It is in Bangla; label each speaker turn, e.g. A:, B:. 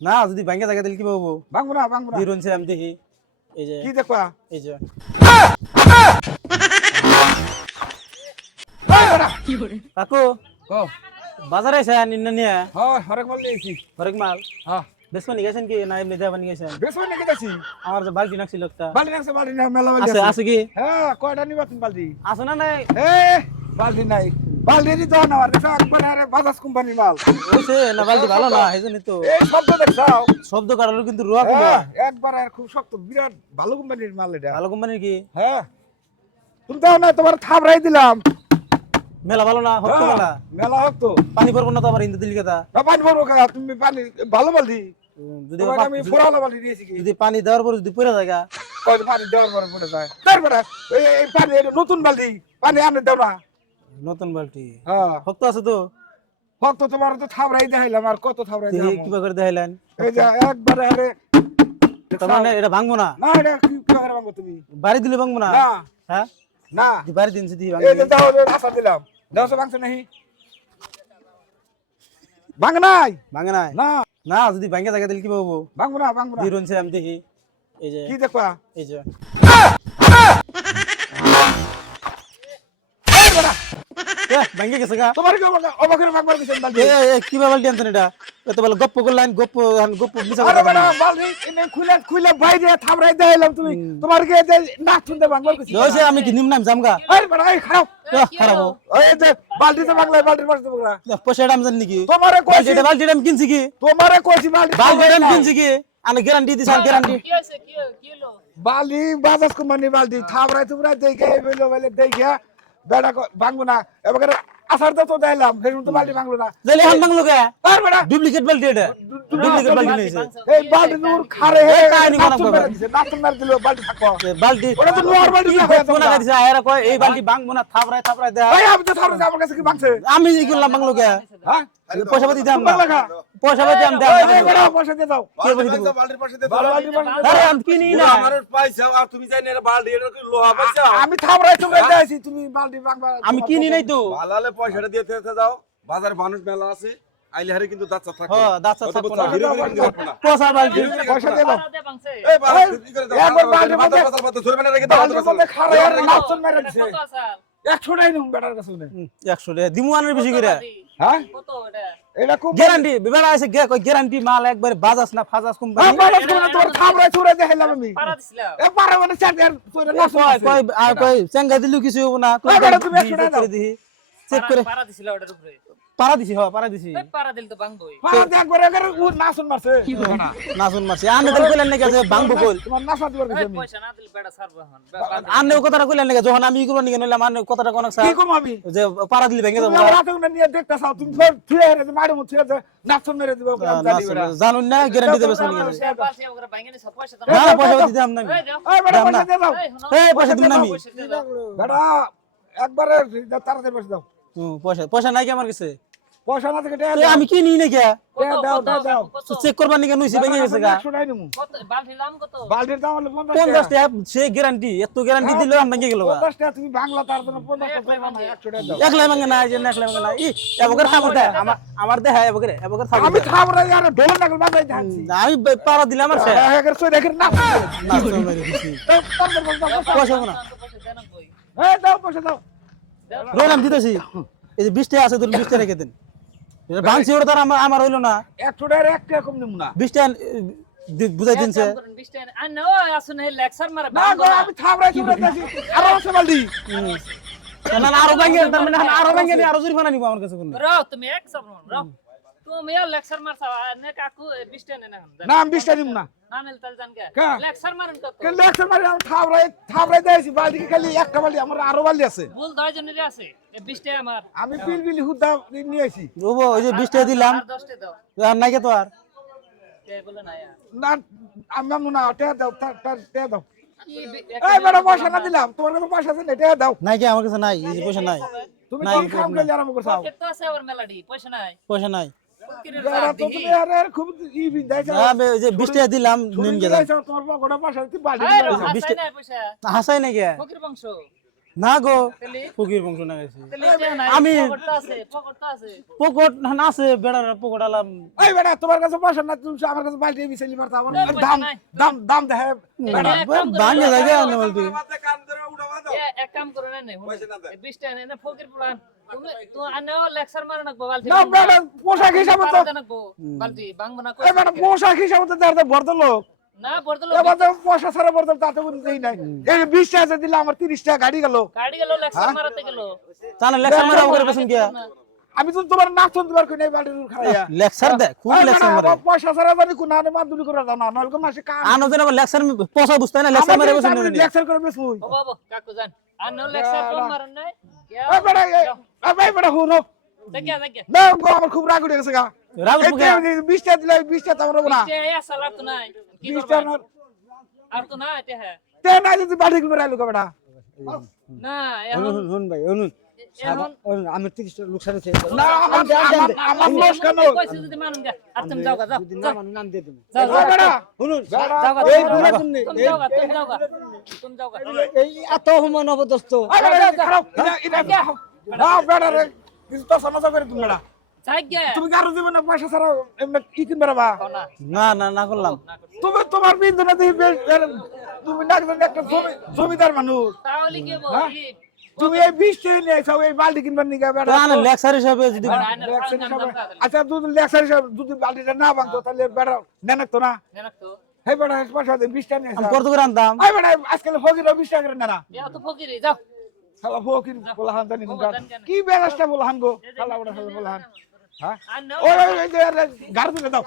A: না যদি ব্যাংকে থাকে তাহলে কি পাবো
B: ভাঙবো না ভাঙবো না।
A: দুই আমি দেখি। এই যে
B: কি দেখবা
A: এই যে। কাকু
B: কও
A: বাজারে এসে নিন্ন নিয়ে?
B: হ্যাঁ হরেক মাল নিয়েছি
A: হরেক মাল?
B: হ্যাঁ।
A: নিয়ে গেছেন কি? না এমনি দেওয়া নিয়ে গেছেন?
B: বেশ অনেক গেছি।
A: আমার যে বালতি নাকছিল একটা
B: বালতি নাকছে বালতি না মেলা বালতি
A: আছে
B: আছে।
A: আছে কি?
B: হ্যাঁ কয়টা নিবা তুমি বালতি?
A: আছে না নাই?
B: এ বালতি নাই। বালতি দিতে না আর দেখো একবারে আরে বাজাজ কোম্পানির মাল।
A: না বালতি ভালো না তো।
B: এই শব্দ দেখছাও
A: শব্দ কাটালো কিন্তু রোয়া
B: হ্যাঁ একবারে আর খুব শক্ত বিরাট ভালো কোম্পানির মাল এটা।
A: ভালো কোম্পানির কি?
B: হ্যাঁ। তুমি দাও না তোমার থাবড়াই দিলাম।
A: মেলা ভালো না হতো
B: হ্যাঁ,
A: মেলা?
B: মেলা
A: পানি পড়ব না তো আবার ইন্দু দিলি কথা?
B: না পানি কা তুমি পানি ভালো বালতি।
A: যদি
B: আমি ফোরালো বালতি দিয়েছি কি?
A: যদি পানি দেওয়ার পর যদি পড়ে জায়গা
B: কয়দিন পানি দেওয়ার পরে পড়ে যায়? তারপরে এই পানি নতুন বালতি পানি আনে দাও না।
A: নতুন বালতি
B: হ্যাঁ।
A: শক্ত আছে তো?
B: হোক তো তোমার তো থাবড়াই দেখাইলাম আর কত থাবড়াই
A: দেখি
B: দেখাবো?
A: কিবা করে দেখাইলেন।
B: এই যে একবারে আরে
A: তার মানে এটা ভাঙবো না?
B: না এটা কি করে ভাঙবো তুমি?
A: বাড়ি দিলে ভাঙবো না?
B: না।
A: হ্যাঁ?
B: না।
A: যদি বাড়ি দিন যদি
B: এই যে দাও আশা দিলাম। দাও ভাঙছে নাহি ভাঙ নাই?
A: ভাঙে নাই?
B: না।
A: না যদি ভাঙে থাকে তাহলে কি পাবো
B: ভাঙবো না ভাঙবো না।
A: আমি দেখি। এই যে
B: কি দেখবা?
A: এই যে। এ, ভাঙে গেছে গা।
B: তোমার কি অবাক অবাকের ভাঙবার কিছু বালতি?
A: এ এ, কি বালতি আনছেন এটা? এত বলে গপ্প করলেন গপ্প এখন গপ্প মিছা
B: আরে
A: কথা
B: বেটা
A: বলেন।
B: বালতি এনে খুলে খুলে বাইরে থাবড়াই দেখাইলাম তুমি। তোমার কি এই নাক শুনতে ভাঙবার কিছু?
A: হয়েছে আমি কি নিম নাম জামগা
B: আরে বেটা এই খারাপ
A: এ, খারাপ হো।
B: ওই যে বালতিতে ভাঙলাই বালতির পাশে ভাঙলা
A: পয়সাটা আমি জানি নাকি?
B: তোমারে কইছি
A: বালতিটা বালতিটা আমি কিনছি কি?
B: তোমারে কইছি বালতি
A: বালতিটা আমি কিনছি কি? আমি গ্যারান্টি দিছি গ্যারান্টি
C: কি হয়েছে? কি কি হলো?
B: বালি বাজাজ কোম্পানি বালতি থাবড়াই তুবড়াই দেখে বইলো বলে দেখে বেটা ক- ভাঙবো না। এবার আসার তো দিলাম সেরকম তো বালতি ভাঙলো না।
A: তাহলে এখন ভাঙলো কে?
B: আর বেটা।
A: ডুপ্লিকেট বালতি এটা। ডুপ্লিকেট বালতি
B: এই বালতি দূর খারে হে
A: কাহিনী
B: মেরে দিছে নাচুন মেরে দিল বালতি
A: বালতি
B: ওটা তো বালতি না হয়ে
A: কোনা দিছে আয়রা কয় এই বালতি ভাঙবো না থাপড়ায় থাপড়ায় দেয়া।
B: এই আমি তো আমার কাছে কি ভাঙছে?
A: আমি ই করলাম বাংলো কে?
B: হ্যাঁ?
A: পয়সা পাতি দাম না। পয়সা পাতি আমি দাম
B: বেটা পয়সা দিয়ে দাও।
A: কে বলে দিব
D: বালতির পাশে দিয়ে দাও।
A: আরে আমি কিনি না।
D: আমার পয়সা আর তুমি জানি না বালতি এটা লোহা পয়সা?
B: আমি থাবড়াই তুবড়াই দিয়েছি তুমি বালতি ভাঙবা
A: আমি কিনি নাই তো।
D: ভালালে পয়সাটা দিয়ে থেকে যাও। বাজারে মানুষ মেলা আছে আইলে হারে কিন্তু থাকে
A: হ্যাঁ, না। পয়সা বালতি
B: পয়সা
D: এই বালতি মাথা ধরে রেখে দাও,
B: আর নাচুন মেরে দিছে। টাই বেটার কাছে নে।
A: টাকা দিমু আনার বেশি করে।
B: হ্যাঁ?
C: কত এটা?
B: এটা খুব
A: গ্যারান্টি বেড়া আছে গ্যারান্টি মাল একবার বাজাস না ফাজাস কোম্পানি।
B: হ্যাঁ, বাজাজ কোম্পানি তোর থাবড়াই তুবড়াই দেখাইলাম আমি।
C: পাড়া দিছিলাম।
B: এ পারে মানে চার
A: আর কয় চেঙ্গা দিলু কিছু হব না
B: এই তুমি একশো টাকা দাও।
A: চেক করে
C: পাড়া দিছিল ওটার উপরে।
A: পারা দিছি হ পারা দিছি।
C: পাড়া দিল তো ভাঙবই
B: ও নাচুন মারছে। বেটা।
A: নাচুন মারছি। আনে তাহলে কইলেন নাকি যে ভাঙবো কইল?
B: তোমার নাচা দিবার আমি
C: পয়সা না দিলে
A: আনে কথাটা কইলেন নাকি? যখন আমি ইগুলো নিয়ে নইলাম আনে কথাটা কোন
B: কি করব আমি?
A: যে পারা দিলে ভেঙে যাব।
B: আমার নিয়ে দেখতে চাও তুমি ধর থুয়ে হেরে মারে মুখ থুয়ে নাচুন মেরে দিব আমি
A: জানুন না গ্যারান্টি দেবে শুনি
C: তো
A: না পয়সা দিতে আম না
C: এই
B: বেটা পয়সা
A: না।
B: দিয়ে দাও।
C: এই
A: পয়সা দিন না আমি।
B: বেটা একবারে তাড়াতাড়ি পয়সা দাও।
A: পয়সা পয়সা নাই কি আমার কাছে
B: পয়সা না থেকে
A: আমি কি নিই নাকি চেক করবার নাকি নইছি ভেঙে গেছে গা
C: বালতির দাম কত
B: বালতির দাম হলো টাকা
A: সে গ্যারান্টি এত গ্যারান্টি দিল আমি ভেঙে গেল গা
B: পঞ্চাশ টাকা তুমি বাংলা তার জন্য পঞ্চাশ টাকা দাও
A: একলাই ভাঙে না যে একলাই ভাঙে না ই এবগর খাবার দেয় আমার আমার দেয় এবগরে এবগর খাবার
B: আমি খাব না আর ঢোল নাকল বাজাই যাচ্ছি
A: আমি পারা দিলে আমার সে
B: একের সই রেখে না
A: না পয়সা না
B: এই দাও পয়সা দাও
A: আমি দিতেছি এই যে বিশ আছে ধরুন বিশ রেখে দেন। ভাঙছি ওটা আমার আমার হইল না।
B: একশো টাকার এক টাকা কম নিমু না।
A: বুঝাই দিনছে।
C: আর
A: ভাঙে মানে এখন আরও জরিমানা নিবো আমার কাছে কোনো।
C: তুমি এক তুমি আর লেকচার মারছ নে কাকু 20 টা নে না
B: না আমি বিশটা নিমু না।
C: না নিল তাল জান কা? লেকচার মারেন কত?
B: কেন লেকচার মারি? আমি থাবড়াই থাবড়াই দিয়েছি বালতি খালি একটা বালতি আমার আরও বালতি আছে।
C: ভুল দয় জনের আছে 20 টা আমার।
B: আমি পিল পিল হুদা নিয়ে আইছি।
A: ও ওই যে বিশ টাকা দিলাম।
C: আর 10 টা দাও
A: আর নাই কে তো আর?
C: কে বলে না
B: না আমি মামু না টাকা দাও টা- টা- টাকা দাও।
C: কি
B: এই বেটা পয়সা না দিলাম তোমার কাছে পয়সা আছে না দাও।
A: নাই কি আমার কাছে নাই এই পয়সা নাই।
B: তুমি
A: নাই,
B: কোন কাম করে আরম্ভ করছাও
C: পকেট তো আছে আর মেলাডি পয়সা নাই।
A: পয়সা নাই। না, দিলাম
C: হাসাই
A: নাকি না গো। ফকির বংশ না গেছে। আমি- পকট না আছে বেড়ার পকট আলাম।
B: এই বেটা তোমার কাছে পয়সা না তুমি আমার কাছে বালতি বিছাইলি মারতা আমার
C: না,
B: দাম দাম দাম দেখে
C: করো,
A: ভাঙে আনে বলতে।
C: এক কাম করো না নে
D: পয়সা না
C: ফকির পুরান
B: পোশাক হিসাবে পোশাক হিসাবে তো বর্দ লোক।
C: না
B: পয়সা তাতে কোনো দেই নাই। এই বিশ টাকা দিলে আমার তিরিশ টাকা গাড়ি গেল।
C: গাড়ি গেল লেকচার মারাতে গেল।
A: তাহলে লেকচার মারা করে পেছন গিয়া।
B: আমি তো তোমার নাচ শুনতে পারছি না বাড়ির খাইয়া
A: লেকচার দে খুব লেকচার মারে।
B: পয়সা ছাড়া জানি কোন আনে মারধুরি করে দাও না নলকে মাসে কান
A: আনো আবার লেকচার পয়সা বুঝতে না লেকচার মারে পেছন নিয়ে।
B: লেকচার করে মুই
C: ও বাবা কাকু জান আনেও লেকচার কম মারন নাই।
B: এই বেটা এই এই বেটা হুনো
C: দেখিয়া দেখিয়া।
B: না গো আমার খুব রাগ উঠে গেছে গা।
A: রাগ উঠে
B: তো বিশ টাকা দিলে বিশ টাকা আমার না
C: যে এই আসল আর তো নাই। কি
B: বিশ
C: করবা? আর তো না এটা হ্যাঁ।
B: তে না যদি বাড়ি করে আইলো বেটা।
C: না এখন
E: শুনুন ভাই শুনুন, আমি তিরিশটা
C: তুমি
E: না এত
B: না বেটা রে। কিছু তো সমস্যা করে তুমি বেটা
C: যাই গে
B: তুমি কারও দিবে পয়সা ছাড়া এমনি কি কিনবে রে
C: না।
A: না না না করলাম।
B: তুমি তোমার বিন্দু না তুমি একটা জমিদার মানুষ।
C: তাহলে কি বলি
B: তুমি এই বিশ টাকা নিয়ে আইসাও এই বালতি কিনবার নিয়ে
A: আনে লেকচার হিসাবে যদি
B: আচ্ছা যদি লেক্সার হিসাবে যদি বালতিটা না ভাঙতো তাহলে বেটা নেন তো না?
C: জানাক তো।
B: হে বেটা পয়সা দিয়ে বিশ টাকা নিয়ে
A: কত করে আনতাম?
B: আই বেটা আজকাল ফকির বিশ টাকা করে না
C: ইয়া তো ফকিরি যাও।
B: শালা ফকির বলাহান জানি। কি বেলাসটা বলাহান গো? শালা বড় শালা বলাহান হ্যাঁ? ওই গাড়ি দিলে দাও।